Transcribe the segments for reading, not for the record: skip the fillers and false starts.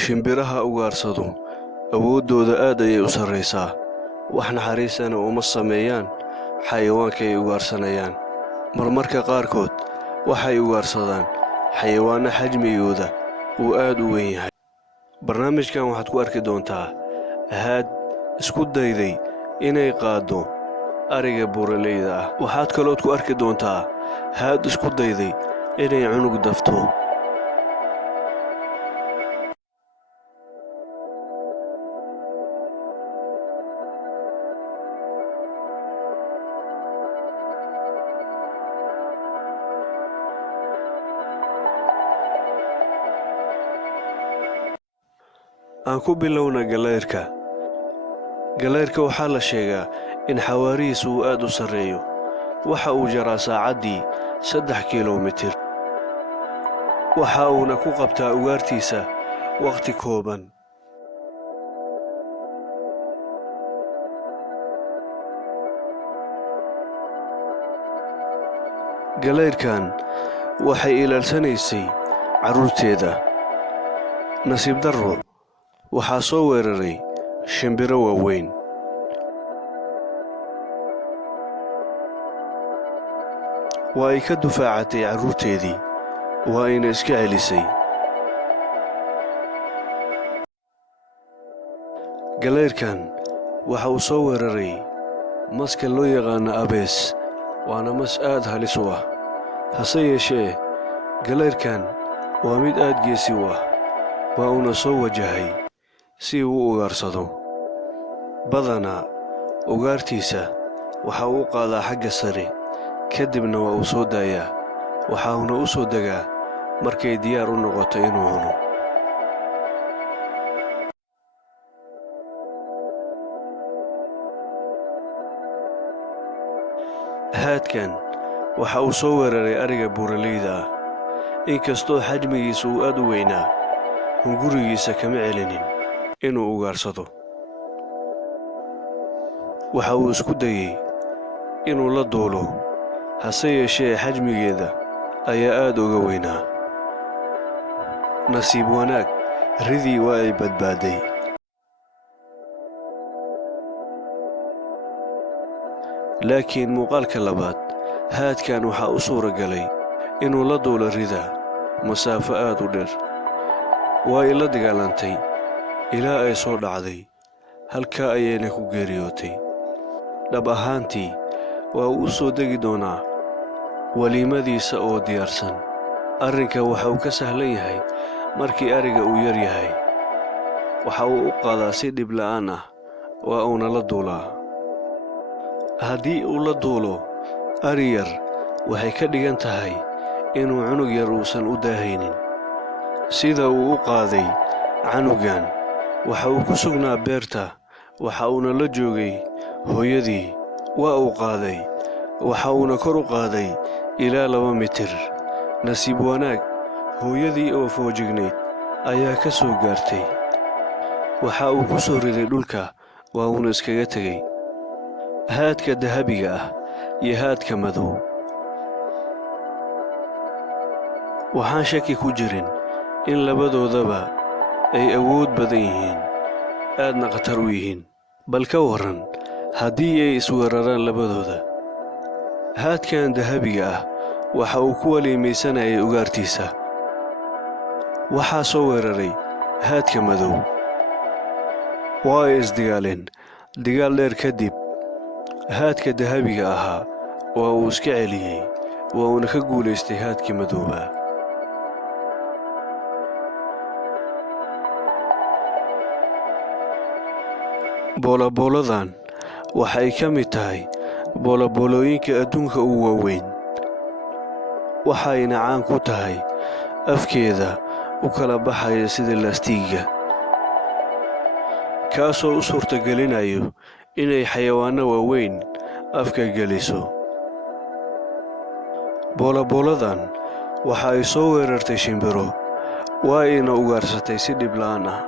shimbiraha ugaarsado awooddooda aad ayay u sarraysaa. wax naxariisana uma sameeyaan xayawaanka ay ugaarsanayaan. marmarka qaarkood waxay ugaarsadaan xayawaanno xajmigooda uu aad u weyn yahay. barnaamijkan waxaad ku arki doontaa haad isku dayday inay qaaddo ariga buuraleyda ah. waxaad kalood ku arki doontaa haad isku dayday inay cunug dafto. aan ku bilowna galeyrka. galeyrka waxaa la sheegaa in xawaarihiisu uu aad u sarreeyo. waxa uu jaraa saacaddii 3 kiiloomitir. waxa uuna ku qabtaa ugaartiisa wakhti kooban. galeyrkan waxay ilaalsanaysay carruurteeda. nasiib darro waxaa soo weeraray shimbiro waaweyn. waa ay ka dufaacatay carruurteedii, waa ayna iska celisay. galeyrkan waxa uu soo weeraray maska loo yaqaano abees. waana mas aad halis u ah. hase yeeshee galeyrkan waa mid aad geesi u ah. waa uuna soo wajahay si uu u ugaarsado. badanaa ugaartiisa waxa uu u qaadaa xagga sare, kadibna waa uu soo daayaa. waxa uuna u soo degaa markay diyaar u noqoto inuu cuno. haadkan waxa uu soo weeraray ariga buuraleyda ah. inkastoo xajmigiisa uu aad u weynaa, hungurigiisa kama celinin inuu ugaarsado. waxa uu isku dayey inuu la duulo, hase yeeshee xajmigeeda ayaa aad uga weynaa. nasiib wanaag ridii waa ay badbaadday. laakiin muuqaalka labaad, haadkan waxaa u suura galay inuu la duulo rida masaafo aad u dheer. waa ay la dagaalantay ilaa ay soo dhacday. halkaa ayayna ku geeriyootay. dhab ahaantii waa uu u soo degi doonaa weliimadiisa oo diyaarsan. arrinka waxa uu ka sahlan yahay markii ariga uu yar yahay. waxa uu u qaadaa si dhib la'aan ah, waa uuna la duulaa. haddii uu la duulo ari yar, waxay ka dhigan tahay inuu cunug yar uusan u daahaynin. sida uu u qaaday canugan, waxa uu ku sugnaa beerta. waxa uuna la joogay hooyadii. waa uu qaaday, waxa uuna kor u qaaday ilaa 2 mitir. nasiib wanaag hooyadii oo foojignayd ayaa ka soo gaartay. waxa uu ku soo riday dhulka, waa uuna iskaga tegey. haadka dahabiga ah iyo haadka madow. waxaan shaki ku jirin in labadoodaba ay awood badan yihiin, aadna khatar u yihiin. bal ka warran haddii ay isweeraraan labadooda. haadkan dahabiga ah waxa uu ku waliimaysanayay ugaartiisa. waxaa soo weeraray haadka madow. waa ay isdagaaleen. dagaal dheer kadib, haadka dahabiga ahaa waa uu iska celiyey, waa uuna ka guulaystay haadkii madooba. boolabooladan waxay ka mid tahay boolaboolooyinka adduunka ugu waaweyn. waxayna caan ku tahay afkeeda u kala baxaya sida laastiigga, kaasoo u suurtagelinayo inay xayawaanno waaweyn afka geliso. boolabooladan waxa ay soo weerartay shimbiro, waa ayna ugaarsatay si dhib la'aan ah.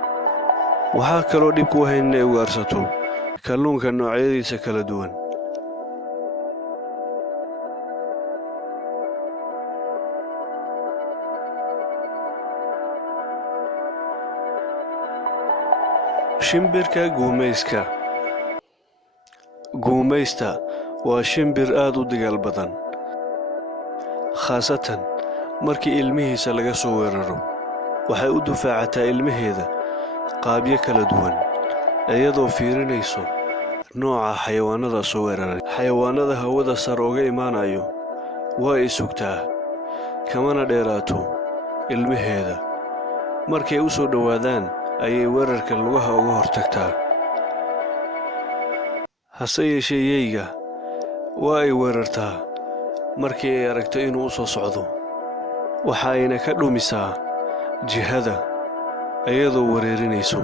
waxaa kaloo dhib ku hayn inay ugaarsato kalluunka noocyadiisa kala duwan. shimbirka guumayska. Guumaysta waa shimbir aad u dagaal badan, khaasatan markii ilmihiisa laga soo weeraro. Waxay u difaacataa ilmaheeda qaabyo kala duwan, iyadoo fiirinayso nooca xayawaanada soo weeraray. Xayawaanada hawada sare uga imaanayo waa ay sugtaa, kamana dheeraato ilmaheeda. Markay u soo dhowaadaan ayay weerarka lugaha uga hortagtaa. hase yeeshee yeyga waa ay weerartaa markii ay aragto inuu u soo socdo. waxa ayna ka dhumisaa jihada iyadoo weerarinayso.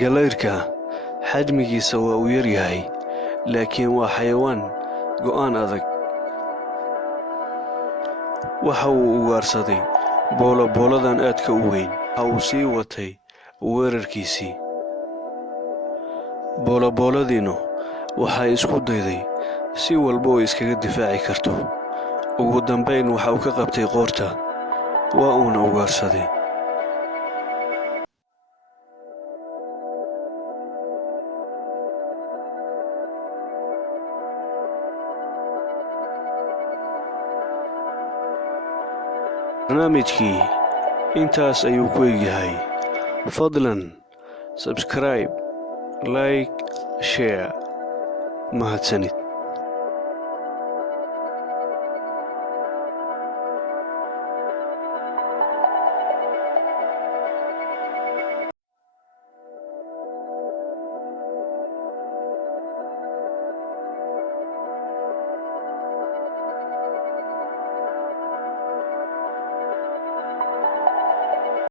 galayrka xajmigiisa waa uu yar yahay, laakiin waa xayawaan go'aan adag. waxa uu ugaarsaday booladan aadka u weyn. waxa uu sii watay weerarkiisii. booladiinu waxay isku dayday si walba oo iskaga difaaci karto. ugu dambayn waxa uu ka qabtay qoorta, waa uuna ugaarsaday. barnaamijkii intaas ayuu ku egyahay. fadlan subscribe, like, share. mahadsanid.